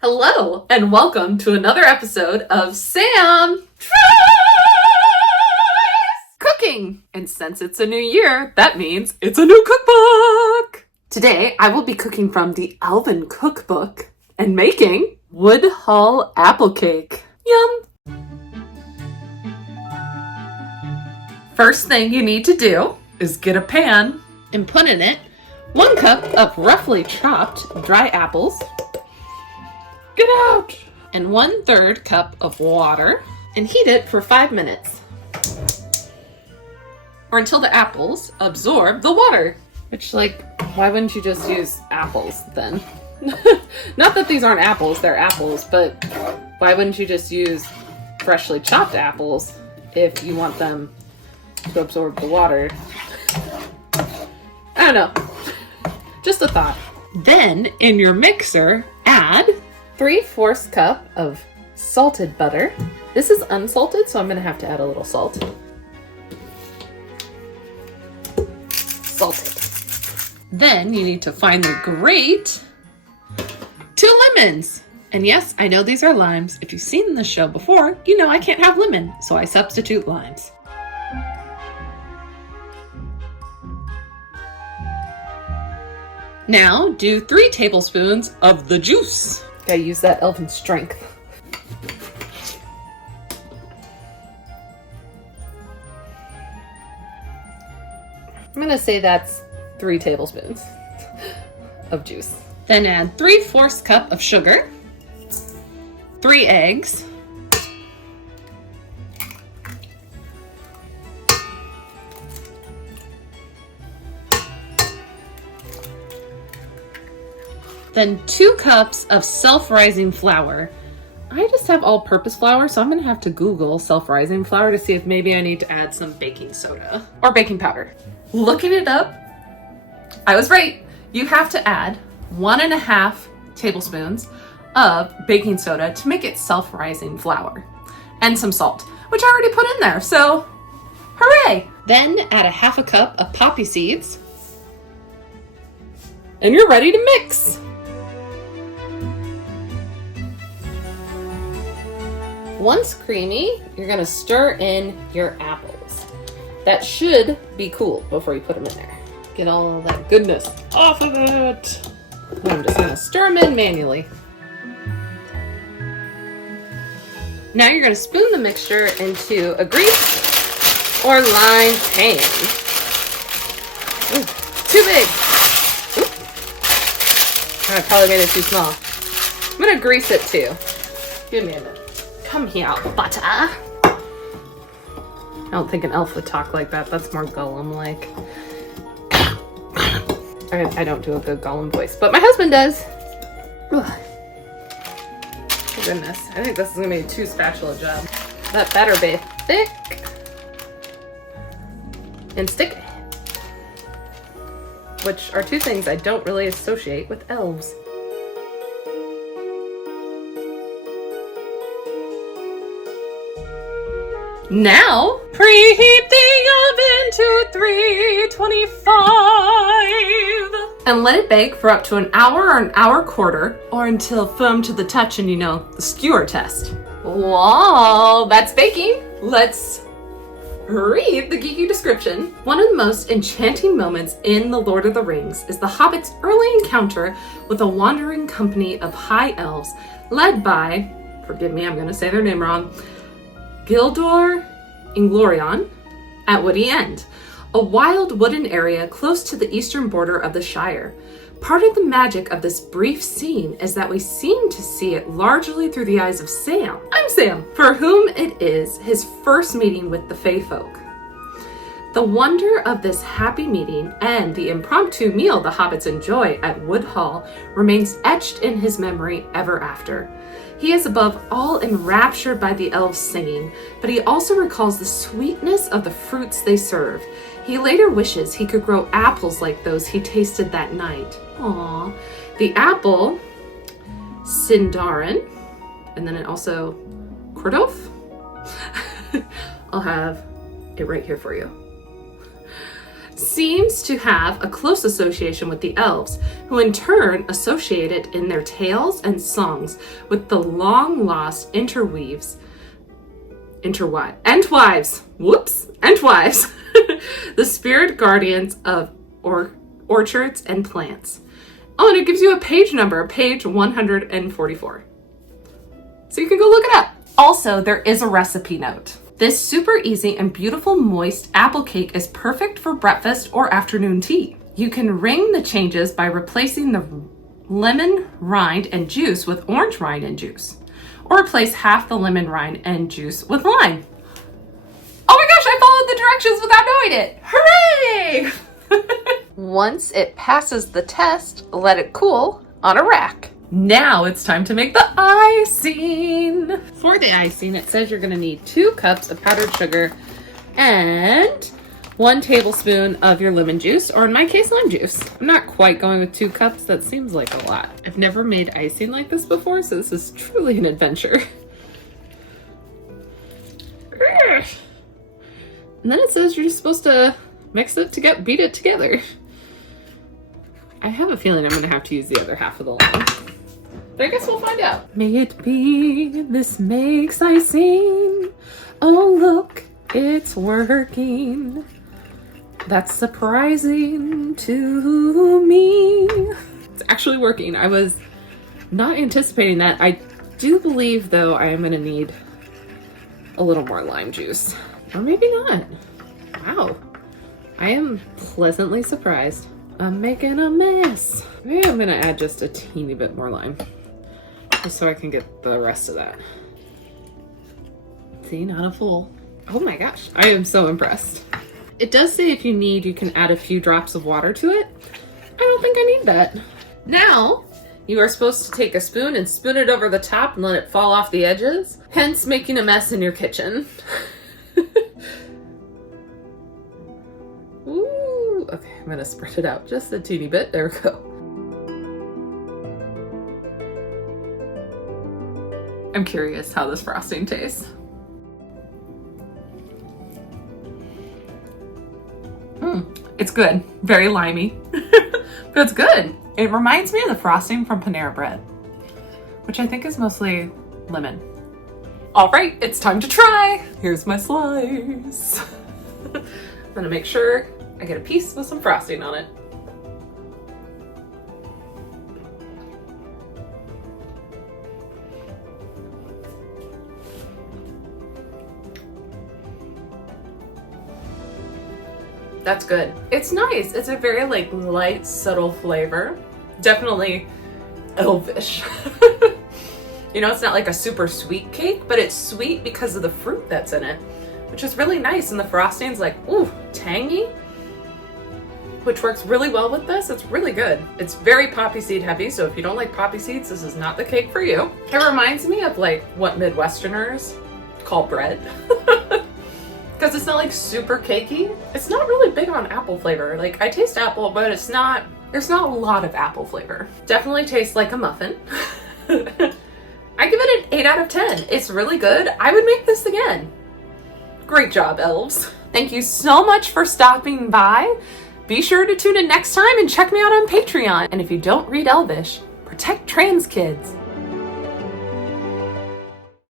Hello, and welcome to another episode of Sam Tries Cooking. And since it's a new year, that means it's a new cookbook. Today, I will be cooking from the Elven Cookbook and making Woodhall Apple Cake. Yum! First thing you need to do is get a pan and put in it 1 cup of roughly chopped dry apples. Get out! And 1/3 cup of water, and heat it for 5 minutes. Or until the apples absorb the water. Which, why wouldn't you just use apples then? Not that these aren't apples, they're apples, but why wouldn't you just use freshly chopped apples if you want them to absorb the water? I don't know. Just a thought. Then, in your mixer, add 3/4 cup of salted butter. This is unsalted, so I'm going to have to add a little salt. Salted. Then you need to finally grate 2 lemons. And yes, I know these are limes. If you've seen this show before, you know I can't have lemon, so I substitute limes. Now do 3 tablespoons of the juice. Gotta use that elven strength. I'm gonna say that's 3 tablespoons of juice. Then add 3/4 cup of sugar, 3 eggs, then 2 cups of self-rising flour. I just have all-purpose flour, so I'm gonna have to Google self-rising flour to see if maybe I need to add some baking soda or baking powder. Looking it up, I was right. You have to add 1.5 tablespoons of baking soda to make it self-rising flour, and some salt, which I already put in there, so hooray! Then add 1/2 cup of poppy seeds, and you're ready to mix. Once creamy, you're gonna stir in your apples. That should be cool before you put them in there. Get all of that goodness off of it. And I'm just gonna stir them in manually. Now you're gonna spoon the mixture into a grease or lined pan. Ooh, too big. Ooh. I probably made it too small. I'm gonna grease it too. Give me a minute. Come here, butter. I don't think an elf would talk like that. That's more Gollum-like. I don't do a good Gollum voice, but my husband does. Ugh. Oh, goodness. I think this is going to be a 2 spatula job. That better be thick and sticky. Which are 2 things I don't really associate with elves. Now, preheat the oven to 325 and let it bake for up to an hour or an hour quarter, or until firm to the touch and the skewer test. Wow, that's baking. Let's read the geeky description. One of the most enchanting moments in The Lord of the Rings is the Hobbit's early encounter with a wandering company of high elves led by, forgive me, I'm going to say their name wrong, Gildor Inglorion at Woody End, a wild wooden area close to the eastern border of the Shire. Part of the magic of this brief scene is that we seem to see it largely through the eyes of Sam. I'm Sam, for whom it is his first meeting with the Fae folk. The wonder of this happy meeting and the impromptu meal the hobbits enjoy at Woodhall remains etched in his memory ever after. He is above all enraptured by the elves singing, but he also recalls the sweetness of the fruits they serve. He later wishes he could grow apples like those he tasted that night. Aww. The apple, Sindarin, and then it also Cordova. I'll have it right here for you. seems to have a close association with the elves, who in turn associate it in their tales and songs with the long-lost entwives, the spirit guardians of orchards and plants. Oh, and it gives you a page number, page 144. So you can go look it up. Also, there is a recipe note. This super easy and beautiful moist apple cake is perfect for breakfast or afternoon tea. You can ring the changes by replacing the lemon rind and juice with orange rind and juice, or replace half the lemon rind and juice with lime. Oh my gosh, I followed the directions without knowing it. Hooray! Once it passes the test, let it cool on a rack. Now it's time to make the icing. For the icing, it says you're going to need 2 cups of powdered sugar and 1 tablespoon of your lemon juice, or in my case, lime juice. I'm not quite going with 2 cups. That seems like a lot. I've never made icing like this before, so this is truly an adventure. And then it says you're just supposed to mix it to beat it together. I have a feeling I'm going to have to use the other half of the lime. But I guess we'll find out. May it be, this makes icing. Oh, look, it's working. That's surprising to me. It's actually working. I was not anticipating that. I do believe, though, I am going to need a little more lime juice. Or maybe not. Wow. I am pleasantly surprised. I'm making a mess. Maybe I'm going to add just a teeny bit more lime, just so I can get the rest of that. See, not a full. Oh my gosh, I am so impressed. It does say if you need, you can add a few drops of water to it. I don't think I need that. Now, you are supposed to take a spoon and spoon it over the top and let it fall off the edges, hence making a mess in your kitchen. Ooh, okay, I'm gonna spread it out just a teeny bit. There we go. I'm curious how this frosting tastes. It's good. Very limey. But it's good. It reminds me of the frosting from Panera Bread, which I think is mostly lemon. All right, it's time to try. Here's my slice. I'm gonna make sure I get a piece with some frosting on it. That's good. It's nice. It's a very light, subtle flavor. Definitely elvish. You know, it's not like a super sweet cake, but it's sweet because of the fruit that's in it, which is really nice. And the frosting's ooh, tangy, which works really well with this. It's really good. It's very poppy seed heavy, so if you don't like poppy seeds, this is not the cake for you. It reminds me of what Midwesterners call bread. Because it's not super cakey. It's not really big on apple flavor. I taste apple, but there's not a lot of apple flavor. Definitely tastes like a muffin. I give it an 8 out of 10. It's really good. I would make this again. Great job, elves. Thank you so much for stopping by. Be sure to tune in next time and check me out on Patreon. And if you don't read Elvish, protect trans kids.